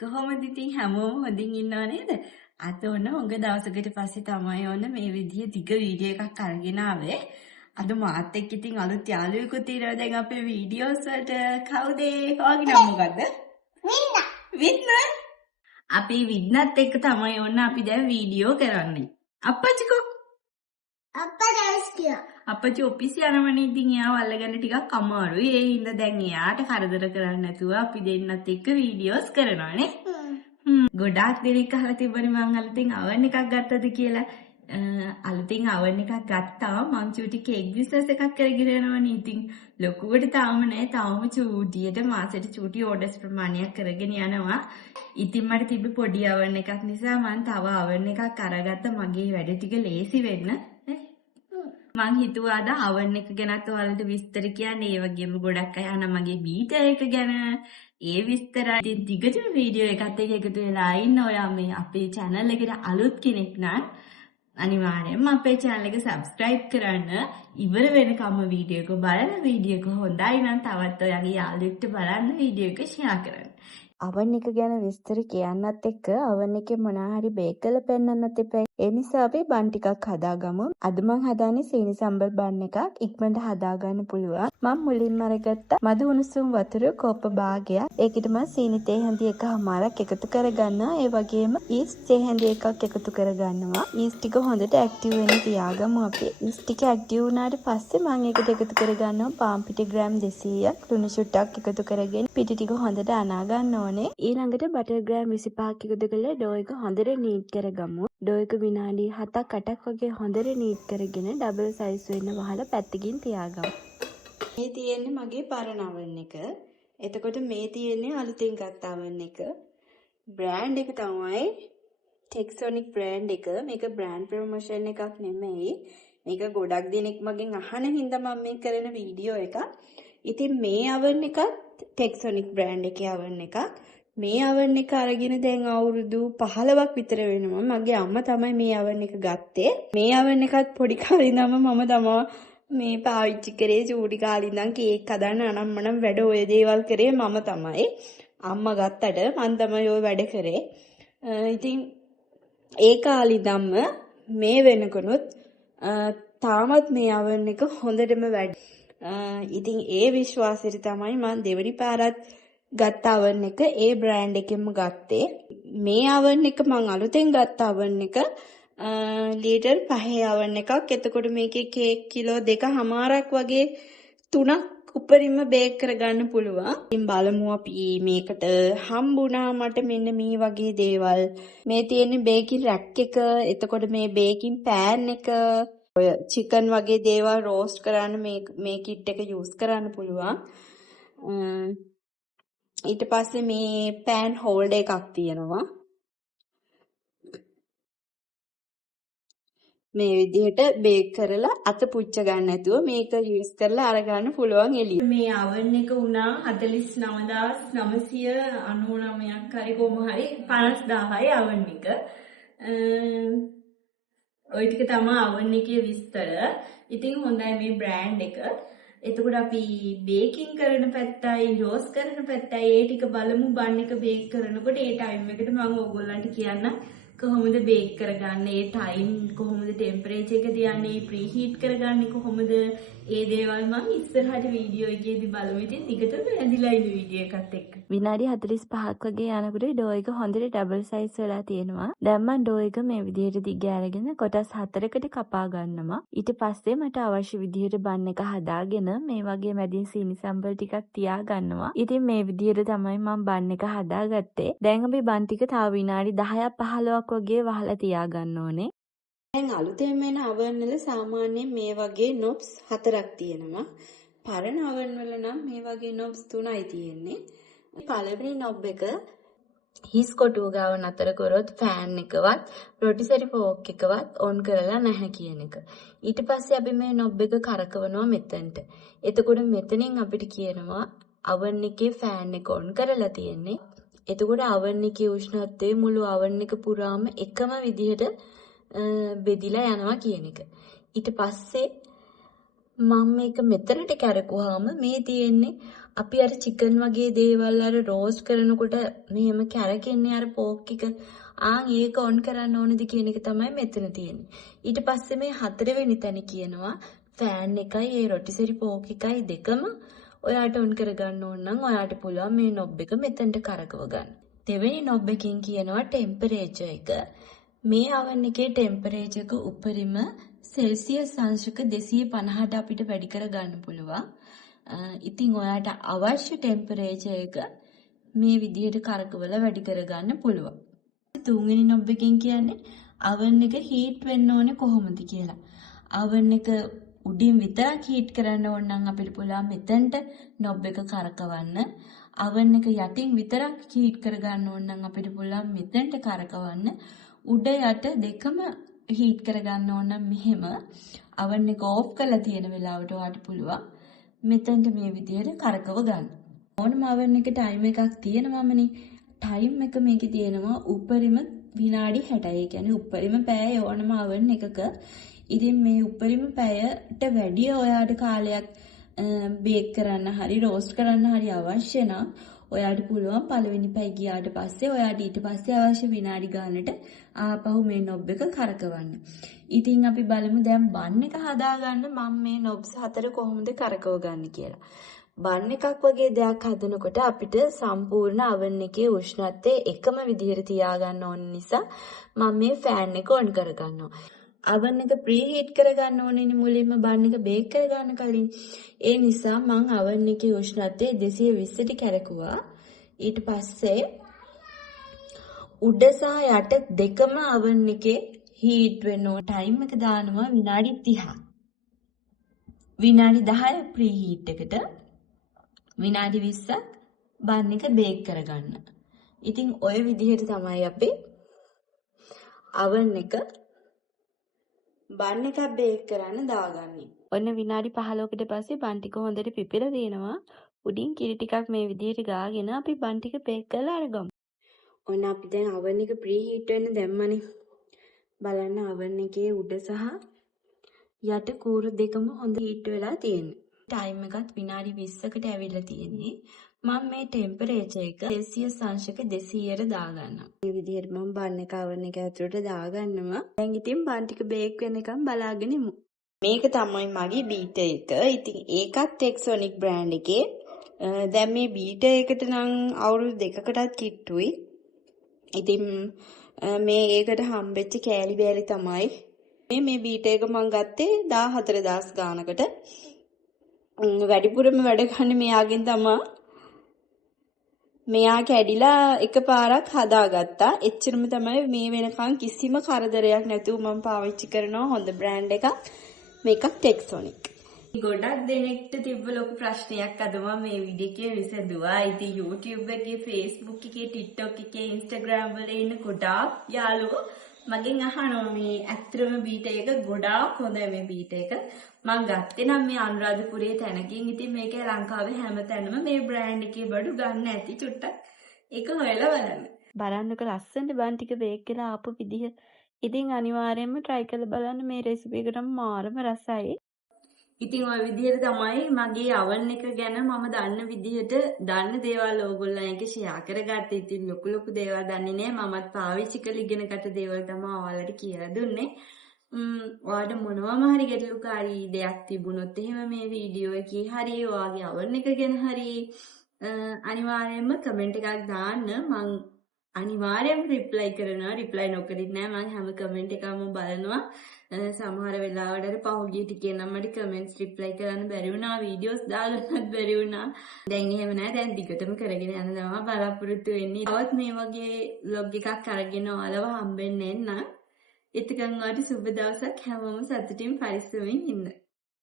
කොහොමද ඉතින් හැමෝම හොඳින් ඉන්නව නේද? අද ඔන්න හොඟ දවසකට පස්සේ තමයි ඔන්න මේ විදිහේ දිග වීඩියෝ එකක් අරගෙන ආවේ. අද මාත් එක්ක ඉතින් අලුත් යාළුවෙකුත් ඉන්නවා දැන් අපේ වීඩියෝස් වලට. කවුද? ඔයාගේ නම මොකද්ද? වින්න. වින්න? අපි වින්නත් එක්ක තමයි ඔන්න අපි දැන් වීඩියෝ කරන්නේ. අප්පච්චිකෝ අප්පච්චි ඔෆිස් යනවනේ ඉතින් එයාව අල්ලගන්න ටිකක් අමාරුයි. ඒ හින්දා දැන් එයාට කරදර කරන්නේ නැතුව අපි දෙන්නත් එක්ක වීඩියෝස් කරනවා නේ. ගොඩාක් දෙනෙක් අහලා තිබ්බනේ මං අලුතින් අවන් එකක් ගත්තද කියලා. අලුතින් අවන් එකක් ගත්තා මං චූටි කේක් බිස්නස් එකක් කරගෙන යනවනේ. ඉතින් ලොකුවට තාම නෑ. තාම චූටියට මාසෙට චූටි ඕඩර්ස් ප්‍රමාණයක් කරගෙන යනවා. ඉතින් මට තිබ්බ පොඩි අවන් එකක් නිසා මං තව අවන් එකක් අරගත්ත මගේ වැඩ ටික ලේසි වෙන්න. මං හිතුවා අද අවන් එක ගැනත් ඔයාලට විස්තර කියන්න. ඒ වගේම ගොඩක් අය අහන මගේ බීටර් එක ගැන. ඒ විස්තරයි. ඉතින් දිගටම වීඩියෝ එකත් එක්ක එකතු වෙලා ඉන්න ඔයා මේ අපේ channel එකට අලුත් කෙනෙක් නම් අනිවාර්යෙන්ම අපේ channel එක subscribe කරන්න. ඉවර වෙනකම්ම වීඩියෝ එක බලන වීඩියෝ එක හොඳයි නම් තවත් ඔයාගේ යාළුවෙක්ට බලන්න වීඩියෝ එක share කරන්න. අවන් එක ගැන විස්තර කියන්නත් එක්ක අවන් එකේ මොනවා හරි බේක් කරලා පෙන්නන්නත් එපා. ඒ නිසා අපි බන් ටිකක් හදාගමු. අද මම හදාන්නේ සීනි සම්බල් බන් එකක්. ඉක්මනට හදාගන්න පුළුවන්. මම මුලින්ම අරගත්ත මද උණුසුම් වතුර කෝප භාගයක්. ඒකට මම සීනි තේ හැඳි එකමාරක් එකතු කරගන්නවා. ඒ වගේම ඊස්ට් තේ හැඳි එකක් එකතු කරගන්නවා. ඊස්ට් ටික හොඳට ඇක්ටිව් වෙන්න තියාගමු අපි. ඊස්ට් ටික ඇක්ටිව් වුණාට පස්සේ මම ඒකට එකතු කරගන්නවා පාන් පිටි ග්‍රෑම් 200ක්. ලුණු චුට්ටක් එකතු කරගෙන පිටි ටික හොඳට අනා ගන්නවා. ඊළඟට බටර් ග්‍රෑම් 25ක් එකතු කරලා ඩෝ එක හොඳට නීට් කරගමු. ඩෝ එක විනාඩි 7-8ක් වගේ හොඳට නීට් කරගෙන ඩබල් සයිස් වෙන්න වහලා පැත්තකින් තියාගමු. මේ තියෙන්නේ මගේ පරණ අවන් එක. එතකොට මේ තියෙන්නේ අලුතෙන් ගත්ත අවන් එක. බ්‍රෑන්ඩ් එක තමයි ටෙක්සොනික් බ්‍රෑන්ඩ් එක. මේක බ්‍රෑන්ඩ් ප්‍රොමෝෂන් එකක් නෙමෙයි. මේක ගොඩක් දෙනෙක් මගෙන් අහන හින්දා මම මේ කරන වීඩියෝ එකක්. ඉතින් මේ අවන් එකත් ටෙක්සොනික් බ්‍රෑන්ඩ් එකේ අවන් එකක්. මේ අවන් එක අරගෙන දැන් අවුරුදු 15ක් විතර වෙනවා. මගේ අම්මා තමයි මේ අවන් එක ගත්තේ. මේ අවන් එකත් පොඩි කාලේ ඉඳන්ම මම තමයි මේ පාවිච්චි කරේ. චූටි කාලේ ඉඳන් කේක් හදන්න අනම්මනම් වැඩ ඔය දේවල් කරේ මම තමයි. අම්මා ගත්තට මම තමයි ඔය වැඩ කරේ. ඉතින් ඒ කාලේ ඉඳන්ම මේ වෙනකොනුත් තාමත් මේ අවන් එක හොඳටම වැඩ. ඉතින් ඒ විශ්වාසෙට තමයි මම දෙවනි පාරත් ගත්ත අවන් එක ඒ බ්‍රෑන්ඩ් එකෙන්ම ගත්තේ. මේ අවන් එක මම අලුතෙන් ගත්ත අවන් එක ලීටර් 5 අවන් එකක්. එතකොට මේකේ කේක් කිලෝ 2.5ක් වගේ 3ක් උඩරින්ම බේක් කරගන්න පුළුවන්. ඉතින් බලමු අපි මේකට හම්බුණා මට මෙන්න මේ වගේ දේවල්. මේ තියෙන්නේ බේකින් රැක් එක. එතකොට මේ බේකින් පෑන් එක. ඔය චිකන් වගේ දේවල් රෝස්ට් කරන්න මේ කිට් එක යූස් කරන්න පුළුවන්. ඊට පස්සේ මේ පෑන් හෝල්ඩර් එකක් තියෙනවා. මේ විදිහට බේක් කරලා අත පුච්ච ගන්න නැතුව මේක යූස් කරලා අරගන්න පුළුවන් එළිය. මේ oven එක උනා 49999ක් හරි කොහොම හරි 50000යි oven එක. ඔය ටික තමයි oven එකේ විස්තර. ඉතින් හොඳයි මේ බ්‍රෑන්ඩ් එක. එතකොට අපි බේකින් කරන පැත්තයි රෝස් කරන පැත්තයි ඒ ටික බලමු. බන් එක බේක් කරනකොට ඒ ටයිම් එකට මම ඕගොල්ලන්ට කියන්න කොහොමද බේක් කරගන්නේ, ඒ ටයිම් කොහොමද, ටෙම්පරේචර් එක තියන්නේ, ප්‍රීහීට් කරගන්නේ කොහොමද, ඒ දේවල් මම ඉස්සරහට වීඩියෝ එකේදී බලමු. ඉතින් දිගටම ඇඳිලා ඉන්න වීඩියෝ එකත් එක්ක. විනාඩි 45ක් වගේ යනකොට ඩෝ එක හොඳට ඩබල් සයිස් වෙලා තියෙනවා. දැන් මම ඩෝ එක මේ විදිහට දිග අරගෙන කොටස් 4කට කපා ගන්නවා. ඊට පස්සේ මට අවශ්‍ය විදිහට බන් එක හදාගෙන මේ වගේ මැදින් සීනි සම්බල් ටිකක් තියා ගන්නවා. ඉතින් මේ විදිහට තමයි මම බන් එක හදාගත්තේ. දැන් අපි බන් ටික තව විනාඩි 10ක් 15ක් වගේ වහලා තියා ගන්න ඕනේ. දැන් අලුතෙන් එන oven වල සාමාන්‍යයෙන් මේ වගේ knobs 4ක් තියෙනවා. පරණ oven වල නම් මේ වගේ knobs 3යි තියෙන්නේ. පළවෙනි knob එක හිස් කොටුව ගාව නතර කරොත් ෆෑන් එකවත් රොටිසරි ෆෝක් එකවත් ඔන් කරලා නැහැ කියන එක. ඊට පස්සේ අපි මේ knob එක කරකවනවා මෙතනට. එතකොට මෙතනින් අපිට කියනවා oven එකේ ෆෑන් එක ඔන් කරලා තියෙන්නේ. එතකොට oven එකේ උෂ්ණත්වය මුළු oven එක පුරාම එකම විදිහට බෙදිලා යනවා කියන එක. ඊට පස්සේ මම මේක මෙතනට කරකුවාම මේ තියෙන්නේ අපි අර චිකන් වගේ දේවල් අර රෝස්ට් කරනකොට මෙහෙම කැරකෙන්නේ අර පෝක් එක. ඒක ඔන් කරන්න ඕනද කියන එක තමයි මෙතන තියෙන්නේ. ඊට පස්සේ මේ 4 වෙනි තැන කියනවා ෆෑන් එකයි ඒ රොටිසරි පෝක් එකයි දෙකම ඔයාට ඔන් කරගන්න ඕන නම් ඔයාට පුළුවන් මේ නොබ් එක මෙතනට කරකව ගන්න. දෙවෙනි නොබ් එකකින් කියනවා ටෙම්පරේචර් එක. මේ oven එකේ ටෙම්පරේචර් එක උපරිම සෙල්සියස් අංශක 250ට අපිට වැඩි කරගන්න පුළුවන්. ඉතින් ඔයාට අවශ්‍ය ටෙම්පරේචර් එක මේ විදිහට කරකවල වැඩි කරගන්න පුළුවන්. තුන්වෙනි නොබ් එකකින් කියන්නේ oven එක හීට් වෙන්න ඕනේ කොහොමද කියලා. oven එක උඩින් විතරක් හීට් කරන්න ඕන නම් අපිට පුළුවන් මෙතනට නොබ් එක කරකවන්න. oven එක යටින් විතරක් හීට් කරගන්න ඕන නම් අපිට පුළුවන් මෙතනට කරකවන්න. උඩ යට දෙකම හීට් කරගන්න ඕන නම් මෙහෙම oven එක ඕෆ් කරලා තියෙන වෙලාවට ඔයාට පුළුවන් මෙතනට මේ විදිහට කරකව ගන්න. ඕනම oven එක ටයිම් එකක් තියෙනවමනේ. ටයිම් එක මේකේ තියෙනවා උපරිම විනාඩි 60. ඒ කියන්නේ උපරිම පැය ඕනම oven එකක. ඉතින් මේ උපරිම පැයට වැඩි ඔයාට කාලයක් බේක් කරන්න හරි රෝස්ට් කරන්න හරි අවශ්‍ය නම් ඔයාට පුළුවන් පළවෙනි පැය ගියාට පස්සේ ඔයාට ඊට පස්සේ අවශ්‍ය විනාඩි ගානට ආපහු මේ නොබ් එක කරකවන්න. ඉතින් අපි බලමු දැන් බන් එක හදාගන්න මම මේ නොබ්ස් 4 කොහොමද කරකව ගන්න කියලා. බන් එකක් වගේ දෙයක් හදනකොට අපිට සම්පූර්ණ oven එකේ උෂ්ණත්වය එකම විදිහට තියාගන්න ඕන නිසා මම මේ ෆෑන් එක ඔන් කරගන්නවා. oven එක ප්‍රීහීට් කරගන්න ඕනේ මුලින්ම බන් එක බේක් කරගන්න කලින්. ඒ නිසා මම oven එකේ උෂ්ණත්වය 220ට කැරකුවා. ඊට පස්සේ උඩ සහ යට දෙකම oven එකේ හීට් වෙන්න ඕන. ටයිම් එක දානවා විනාඩි 30. විනාඩි 10 ප්‍රීහීට් එකට විනාඩි 20ක් බන් එක බේක් කරගන්න. ඉතින් ඔය විදිහට තමයි අපි oven එක බන් එකක් බේක් කරන්න දාගන්නේ. ඔන්න විනාඩි 15කට පස්සේ බන් ටික හොඳට පිපිලා තියෙනවා. උඩින් කිරි ටිකක් මේ විදිහට ගාගෙන අපි බන් ටික බේක් කරලා අරගමු. ඔන්න අපි දැන් oven එක ප්‍රීහීට් වෙන්න දැම්මනේ. බලන්න oven එකේ උඩ සහ යට කූරු දෙකම හොඳ හීට් වෙලා තියෙනවා. ටයිම් එකත් විනාඩි 20කට ඇවිල්ලා තියෙන්නේ. මම මේ ටෙම්පරේචර් එක සෙල්සියස් අංශක 200ට දාගන්නවා. මේ විදිහට මම බන් එක oven එක ඇතුළට දාගන්නවා. දැන් ඉතින් බන් ටික බේක් වෙනකම් බලාගෙන ඉමු. මේක තමයි මගේ බීටර් එක. ඉතින් ඒකත් ටෙක්සොනික් බ්‍රෑන්ඩ් එකේ. දැන් මේ බීටර් එකට නම් අවුරුදු 2කටත් කිට්ටුයි. ඉතින් මේ ඒකට හම්බෙච්ච කෑලි බෑලි තමයි මේ බීටර් එක මම ගත්තේ 14000 ගානකට. වැඩිපුරම වැඩ ගන්න මෙයාගෙන් තමයි. මෙයා කැඩිලා එකපාරක් හදාගත්තා. එච්චරම තමයි මේ වෙනකන් කිසිම කරදරයක් නැතුව මම පාවිච්චි කරනවා හොඳ බ්‍රෑන්ඩ් එකක්. මේකක් ටෙක්සොනික්. ගොඩක් දෙනෙක්ට තිබ්බ ලොකු ප්‍රශ්නයක් අද මම මේ වීඩියෝ එකේ විසඳුවා. ඉතින් YouTube එකේ, Facebook එකේ, TikTok එකේ, Instagram වල ඉන්න ගොඩාක් යාළුවෝ මගෙන් අහනවා මේ ඇත්තටම බීටර් එක ගොඩාක් හොඳයි මේ බීටර් එක. මම ගත්තේ නම් මේ අනුරාධපුරයේ තැනකින්. ඉතින් මේක ලංකාවේ හැමතැනම මේ බ්‍රෑන්ඩ් එකේ බඩු ගන්න ඇති චුට්ටක්. ඒක හොයලා බලන්න. බලන්නකො ලස්සනට බන් ටික බේක් කරලා ආපු විදිහ. ඉතින් අනිවාර්යයෙන්ම try කරලා බලන්න මේ රෙසිපි එකටම මාරම රසයි. ඉතින් ওই විදිහට තමයි මගේ oven එක ගැන මම දන්න විදිහට දන්න දේවල් ඕගොල්ලෝ එක්ක ෂෙයා කරගත්තේ. ඉතින් ලොකු දේවල් දන්නේ නැහැ. මමත් පාවිච්චි කරලා ඉගෙනගත්ත දේවල් තමයි ඔයාලට කියලා දුන්නේ. ඔයාලට මොනවාම හරි ගැටලුකාරී දෙයක් තිබුණොත් එහෙම මේ වීඩියෝ එකේ හරි ඔයාගේ oven එක ගැන හරි අනිවාර්යයෙන්ම කමෙන්ට් එකක් දාන්න. මම අනිවාර්යයෙන්ම රිප්ලයි කරනවා. රිප්ලයි නොකරිත් නෑ. මම හැම කමෙන්ට් එකක්ම බලනවා. සමහර වෙලාවට අර පහුගිය ටිකේ නම් මට කමෙන්ට්ස් රිප්ලයි කරන්න බැරි වුණා. වීඩියෝස් දාගන්නත් බැරි වුණා. දැන් එහෙම නෑ. දැන් දිගටම කරගෙන යන්න තමයි බලාපොරොත්තු වෙන්නේ. තවත් මේ වගේ vlog එකක් අරගෙන ඔයාලව හම්බෙන්න එන්න. එතකන් ඔයාලට සුබ දවසක්. හැමෝම සතුටින් පරිස්සමින් ඉන්න.